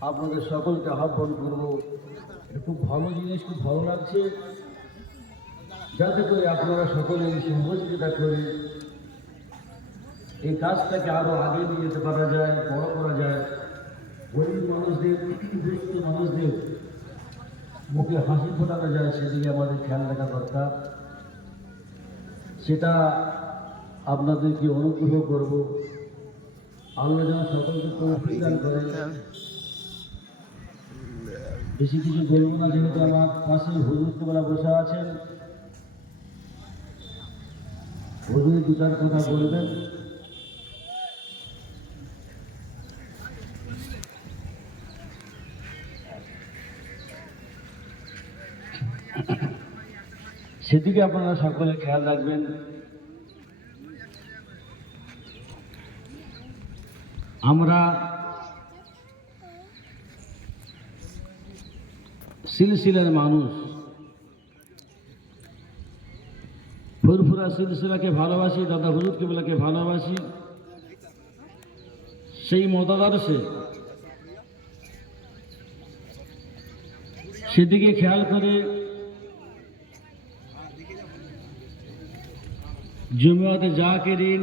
আপনাদের সকলকে আহ্বান করব। খুব ভালো জিনিস, খুব ভালো লাগছে। যাতে করে আপনারা সকলে এই সহযোগিতা করে এই কাজটাকে আরও আগে নিয়ে যেতে পারা যায়, বড় করা যায়। গরিব মানুষদের, দুস্থ মানুষদের মুখে হাসি ফোটানো যায়, সেদিকে আমাদের খেয়াল রাখা দরকার। সেটা আপনাদেরকে অনুগ্রহ করব। আল্লাহ যেন সকলকে দান বেশি কিছু বলব না, যেহেতু আমার পাশে হুজুরবেলা বসে আছেন। হুজুর দু চার কথা বলবেন। সেদিকে আপনারা সকলে খেয়াল রাখবেন। আমরা সিলসিলার মানুষ। ফুরফুরা সিলসিলাকে ভালোবাসি, দাদা হুজুর কেবলাকে ভালোবাসি। সেই মতাদর্শে সেদিকে খেয়াল করে জমিয়াতে ঋণ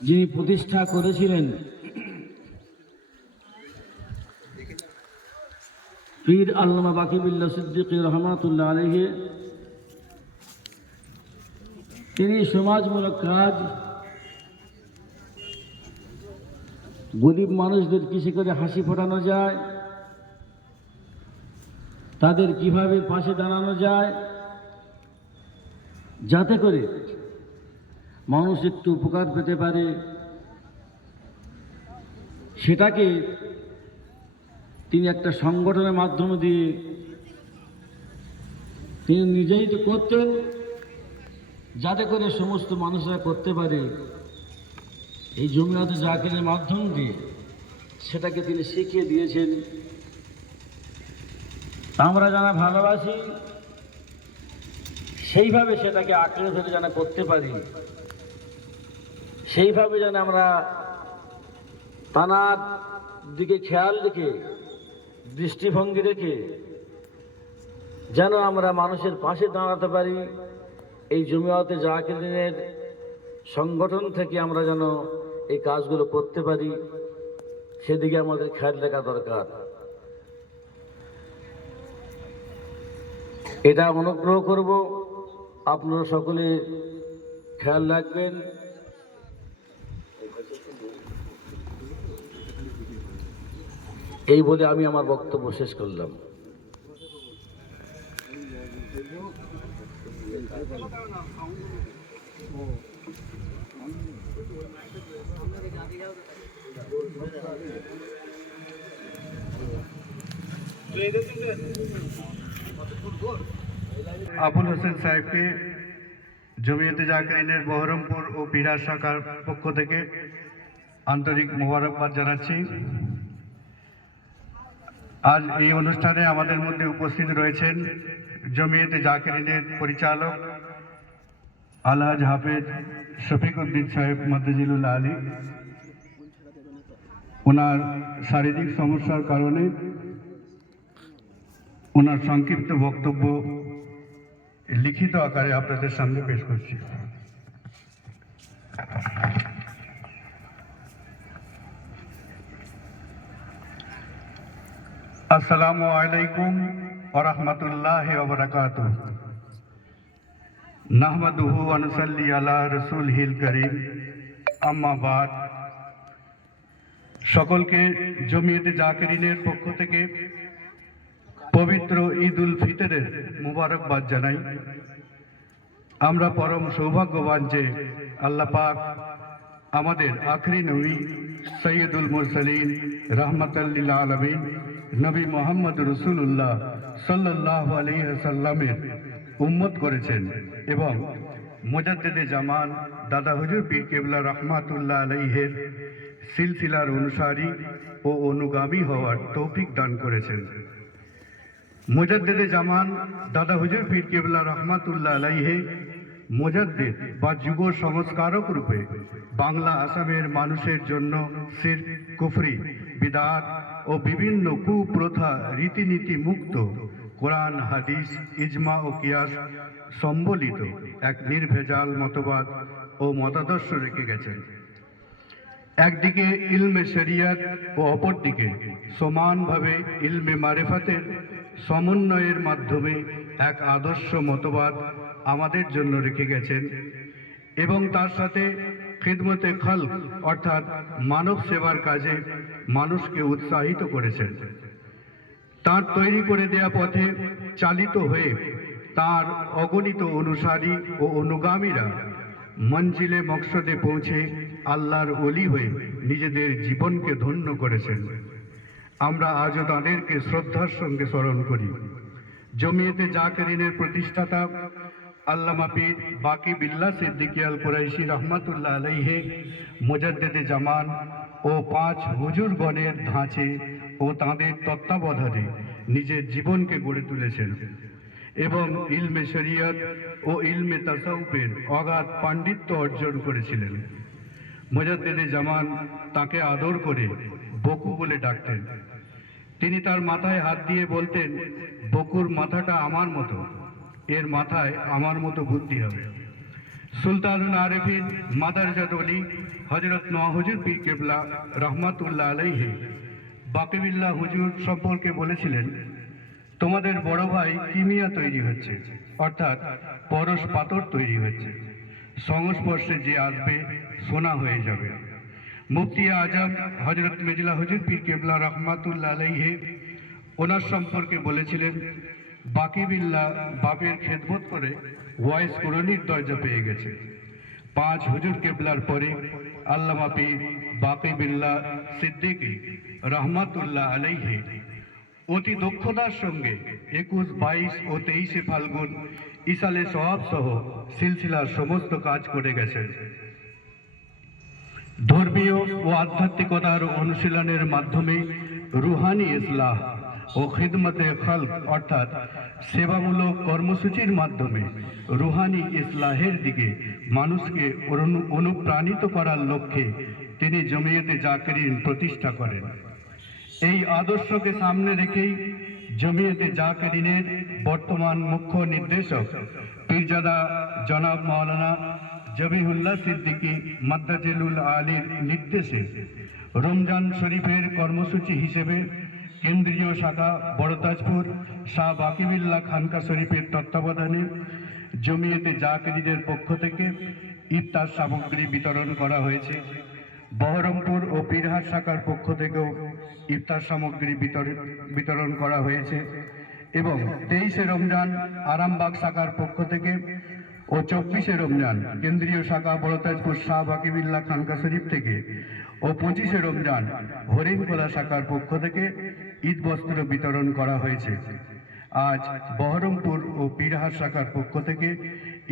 যিনি প্রতিষ্ঠা করেছিলেন পীর আল্লামা বাকিবুল্লাহ সিদ্দিক রহমাতুল্লাহ আলহে তিনি সমাজমূলক কাজ, গরিব মানুষদের কিসে করে হাসি ফোটানো যায়, তাদের কীভাবে পাশে দাঁড়ানো যায়, যাতে করে মানুষ একটু উপকার পেতে পারে, সেটাকে তিনি একটা সংগঠনের মাধ্যম দিয়ে তিনি নিজেই তো করতেন, যাতে করে সমস্ত মানুষরা করতে পারে, এই জমিয়াতে জাকিরের মাধ্যম দিয়ে সেটাকে তিনি শিখিয়ে দিয়েছেন। আমরা যারা ভালোবাসি, সেইভাবে সেটাকে আঁকড়ে ধরে যেন করতে পারি। সেইভাবে যেন আমরা তানার দিকে খেয়াল রেখে দৃষ্টিভঙ্গি রেখে যেন আমরা মানুষের পাশে দাঁড়াতে পারি, এই জমিয়াতে জাকিরিনের সংগঠন থেকে আমরা যেন এই কাজগুলো করতে পারি, সেদিকে আমাদের খেয়াল রাখা দরকার। এটা অনুগ্রহ করব আপনারা সকলে খেয়াল রাখবেন। এই বলে আমি আমার বক্তব্য শেষ করলাম। আবুল হোসেন সাহেবকে জমিয়তে জাকরিনের বহরমপুর ও বিরাট শাখার পক্ষ থেকে আন্তরিক মোবারকবাদ জানাচ্ছি। আজ এই অনুষ্ঠানে আমাদের মধ্যে উপস্থিত রয়েছেন জমিয়তে জাকরিনের পরিচালক, আলহাজ হাফেজ শফিক উদ্দিন সাহেব মদ্দিজুল আলী। ওনার শারীরিক সমস্যার কারণে ওনার সংক্ষিপ্ত বক্তব্য লিখিত আকারে আপনাদের সামনে পেশ করছি। আসসালামু আলাইকুম ওরহমতুল্লাহ ওবরাকাত নাহমাদুহু আনুসাল্লি আলা রসুল হিল করিম আম্মাবাদ সকলকে জমিয়তে জাকিরিনের পক্ষ থেকে পবিত্র ঈদ উল ফিতরের মুবারকবাদ জানাই। আমরা পরম সৌভাগ্যবান যে আল্লাহ পাক আমাদের আখরি নবী সৈয়দুল মুরসালিন রহমতাল্লিল আলমিন নবী মোহাম্মদ রসুল্লাহ সাল্লাহ আলহিসাল্লামের উম্মত করেছেন এবং মোজাদ্দেদে জামান, দাদা হুজুর পীর কেবলা রহমাতুল্লাহ আলাইহের সিলসিলার অনুসারী ও অনুগামী হওয়ার তৌফিক দান করেছেন। মুজাদ্দেদে জামান, দাদা হুজুর পীর কেবলা রহমাতুল্লাহ আলাইহে মোজাদ্দেদ বা যুব সংস্কারক রূপে বাংলা আসামের মানুষের জন্য সির, কুফরি, বিদাত ও বিভিন্ন কুপ্রথা রীতিনীতি মুক্ত। কোরআন, হাদিস, ইজমা ও কিয়াস সম্বলিত এক নির্ভেজাল মতবাদ ও মতাদর্শ রেখে গেছেন। একদিকে ইলমে শরিয়াত ও অপরদিকে সমানভাবে ইলমে মারেফাতের সমন্বয়ের মাধ্যমে এক আদর্শ মতবাদ আমাদের জন্য রেখে গেছেন এবং তার সাথে খিদমতে খালক অর্থাৎ মানব সেবার কাজে মানুষকে উৎসাহিত করেছেন। তার তৈরি করে দেয়া পথে চালিত হয়ে তার অগণিত অনুসারী ও অনুগামীরা মঞ্জিলে মকসদে পৌঁছে আল্লাহর অলি হয়ে নিজেদের জীবনকে ধন্য করেছেন। আমরা আজও তাদেরকে শ্রদ্ধার সঙ্গে স্মরণ করি। জমিয়েতে জাকেরিনের প্রতিষ্ঠাতা আল্লামা পীর বাকি বিল্লা সিদ্দিকী আল কুরাইশি রহমাতুল্লাহ আলাইহে, মুজাদ্দেদে জামান ও পাঁচ হুজুরগণের ধাঁচে ও তাঁদের তত্ত্বাবধানে নিজের জীবনকে গড়ে তুলেছেন এবং ইলমে শরিয়ত ও ইলমে তাসাউফের অগাধ পাণ্ডিত্য অর্জন করেছিলেন। মুজাদ্দেদে জামান তাকে আদর করে বকু বলে ডাকতেন। তিনি তার মাথায় হাত দিয়ে বলতেন, বকুর মাথাটা আমার মতো। এর মাথায় আমার মতো বুদ্ধি হবে। সুলতানুল আরেফিন মাদারজাদ অলি হজরত নহুজুর পীর কেবলা রহমাতুল্লাহ আলাইহি। বাকিবিল্লাহ হুজুর সম্পর্কে বলেছিলেন, তোমাদের বড় ভাই কিমিয়া তৈরি হচ্ছে? অর্থাৎ পরশ পাথর তৈরি হচ্ছে। সংস্পর্শে যে আসবে, সোনা হয়ে যাবে। মুফতি আজম হজরত মেজলা হুজুর পীর কেবলা রহমাতুল্লাহ আলাইহে, ওনার সম্পর্কে বলেছিলেন বাকিবিল্লা বাপের খেদমত করে ওয়াইস করণির দরজা পেয়ে গেছে। পাঁচ হুজুর কেবলার পরে আল্লামা পীর বাকিবিল্লা সিদ্দিকী রহমাতুল্লাহ আলাইহে অতি দক্ষতার সঙ্গে একুশ, বাইশ ও তেইশে ফাল্গুন ইসালে সহাব সহ সিলসিলার সমস্ত কাজ করে গেছেন। ধর্মীয় ও আধ্যাত্মিকতার অনুশীলনের মাধ্যমে রুহানি ইসলাহ ও খিদমতে খালক, অর্থাৎ সেবামূলক কর্মসূচির মাধ্যমে রুহানি ইসলাহের দিকে মানুষকে অনু- অনুপ্রাণিত করার লক্ষ্যে তিনি জমিয়তে জাকেরিন প্রতিষ্ঠা করেন। এই আদর্শকে সামনে রেখেই জমিয়তে জাকেরিনের বর্তমান মুখ্য নির্দেশক পীরজাদা জনাব মাওলানা জবিহুল্লাহ সিদ্দিকী মাদ্দাজেলুল আলীর নির্দেশে রমজান শরীফের কর্মসূচি হিসেবে কেন্দ্রীয় শাখা বড়তাজপুর, শাহ বাকিবিল্লাহ খানকা শরীফের তত্ত্বাবধানে জমিয়তে জাকেরিদের পক্ষ থেকে ইফতার সামগ্রী বিতরণ করা হয়েছে। বহরমপুর ও পীরহাট শাখার পক্ষ থেকেও ইফতার সামগ্রী বিতরণ করা হয়েছে এবং তেইশে রমজান আরামবাগ শাখার পক্ষ থেকে ও চব্বিশে রমজান কেন্দ্রীয় শাখা বড়তাজপুর, শাহ বাকিবিল্লা খানকা শরীফ থেকে ও পঁচিশে রমজান হরিণখোলা শাখার পক্ষ থেকে ঈদ বস্ত্র বিতরণ করা হয়েছে। আজ বহরমপুর ও পীরহাট শাখার পক্ষ থেকে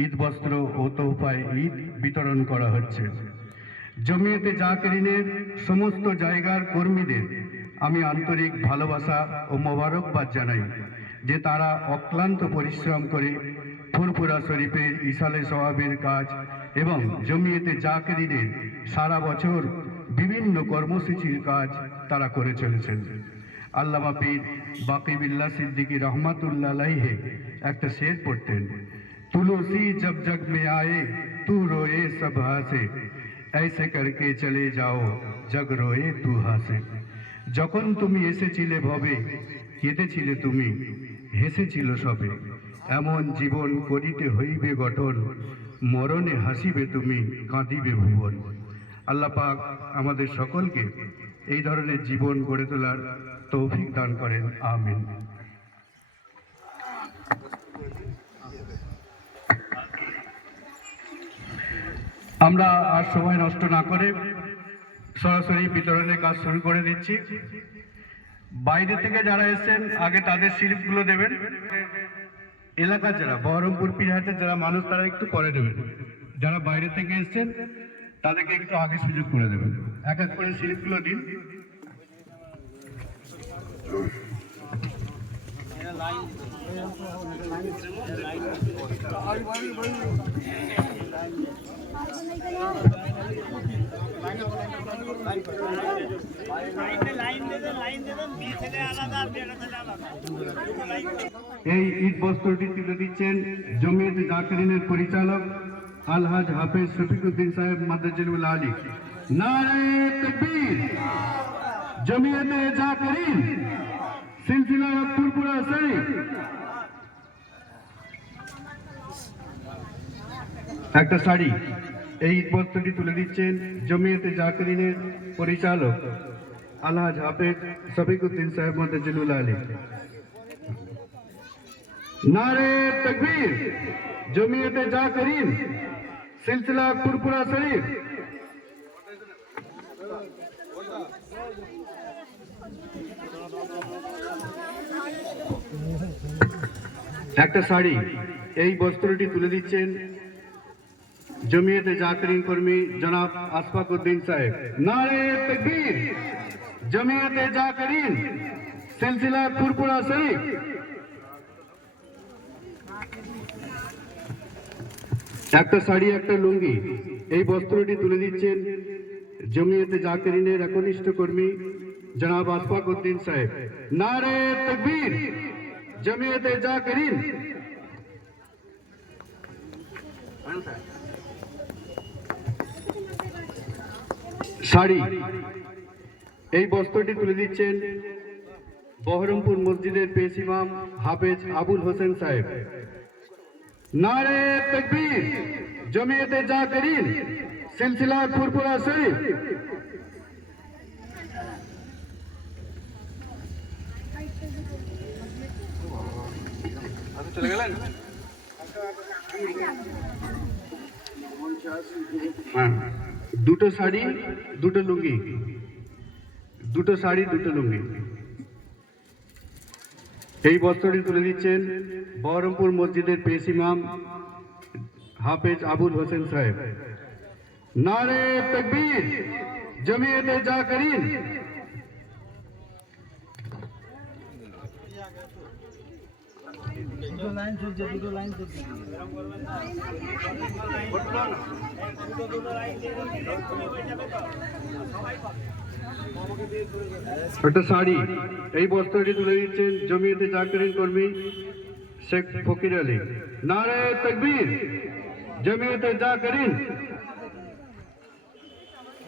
ঈদ বস্ত্র ও তোহফায় ঈদ বিতরণ করা হচ্ছে। জমিয়তে জাকেরিনের সমস্ত জায়গার কর্মীদের আমি আন্তরিক ভালোবাসা ও মোবারকবাদ জানাই যে তারা অক্লান্ত পরিশ্রম করে ফুরফুরা শরীফের ইসালে সওয়াবের কাজ এবং জমিয়তে জাকেরিনের সারা বছর বিভিন্ন কর্মসূচির কাজ তারা করে চলেছেন। আল্লামা পীর বাকিবিল্লা সিদ্দিকী রহমাতুল্লাহ আলাইহে একটা শের পড়তেন তুলসী जब जग में आए तू रोए सब हासे ऐसे करके चले जाओ जग रोए तू হাসে যখন তুমি এসেছিলে ভবে কেঁদেছিলে তুমি হেসেছিল সবে এমন জীবন করিতে হইবে গঠন মরণে হাসিবে তুমি কাঁদিবে ভুবন আল্লাহ পাক আমাদের সকলকে এই ধরনের জীবন গড়ে তোলার তৌফিক দান করেন, আমিন। আমরা আর সময় নষ্ট না করে সরাসরি বিতরণের কাজ শুরু করে দিচ্ছি। বাইরে থেকে যারা এসেছেন, আগে তাদের স্লিপগুলো দেবেন। এলাকার যারা, বহরমপুর, পিরহাটের যারা মানুষ, তারা একটু পরে দেবেন। যারা বাইরে থেকে এসেছেন, তাদেরকে একটু আগে সুযোগ করে দেবেন। এক এক করে স্লিপগুলো দিন। এই ঈদ বস্ত্রটি তুলে দিচ্ছেন জমিয়তে জাকিরিনের পরিচালক আলহাজ হাফেজ শফিকুদ্দিন সাহেব মাদ্রাজুল আলী। নারে তকবীর, জমিয়তে জাকিরিন। সিলসিলা ফুরপুরা শরীফ একটা শাড়ি। এই ঈদ বস্ত্রটি তুলে দিচ্ছেন জমিয়তে জাকিরিনের পরিচালক আলহাজ হাফেজ শফিকুদ্দিন সাহেব মাদ্রাজুল আলী। নারে তকবীর, জমিয়তে জাকিরিন, সিলসিলা ফুরপুরা শরীফ একটা শাড়ি। এই বস্ত্রটি তুলে দিচ্ছেন জমিয়তে জাকিরিন কর্মী জনাব আশফাক উদ্দিন সাহেব। নারে তকবীর। জমিয়তে জাকিরিন সিলসিলা ফুরপুরা শরীফ। একটা শাড়ি, একটা লুঙ্গি। এই বস্ত্রটি তুলে দিচ্ছেন জমিয়তে জাকিরিনের একনিষ্ঠ কর্মী জনাব আশফাক উদ্দিন সাহেব। নারে তকবীর, জমিয়তে জাকিরিন শাড়ি। এই বস্ত্রটি তুলে দিচ্ছেন বহরমপুর মসজিদের পেশ ইমাম হাফেজ আবুল হোসেন সাহেব। নারে তকবীর, জমিয়তে জাকিরিন সিলসিলা ফুরপুরা শরীফ। হ্যাঁ দুটো শাড়ি দুটো লুঙ্গি। দুটো শাড়ি দুটো লুঙ্গি। এই বস্ত্রটি তুলে দিচ্ছেন বহরমপুর মসজিদের পেশ ইমাম হাফেজ আবুল হোসেন সাহেব। নারে তকবীর জমিয়তে জাকিরিন লাইন চলছে দুটো লাইন একটা শাড়ি, এই বস্ত্রটি তুলে দিচ্ছেন জমিয়তে জাকিরিন কর্মী শেখ ফকির আলী। নারে তকবীর, জমিয়তে জাকিরিন আমাদের জন্য আমরা বাবা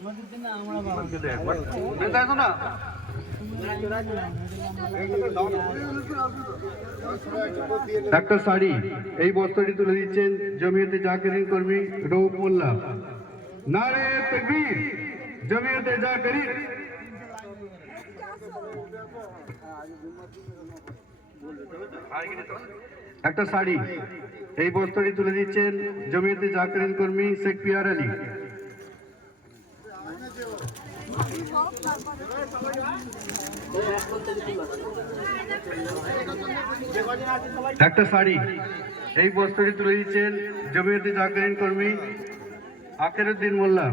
একটা শাড়ি এই বস্ত্রটি তুলে দিচ্ছেন জমিয়তে জাকিরিন কর্মী রৌফ মোল্লা। নারে তকবীর, জমিয়তে জাকিরিন। একটা শাড়ি এই বস্ত্রটি তুলে দিচ্ছেন জমিয়তে জাকিরিন কর্মী শেখ পিয়ার আলী। একটা শাড়ি। এই বস্ত্রটি তুলে দিচ্ছেন জমিয়তি জাকিরিন কর্মী আকেরুদ্দিন মোল্লা।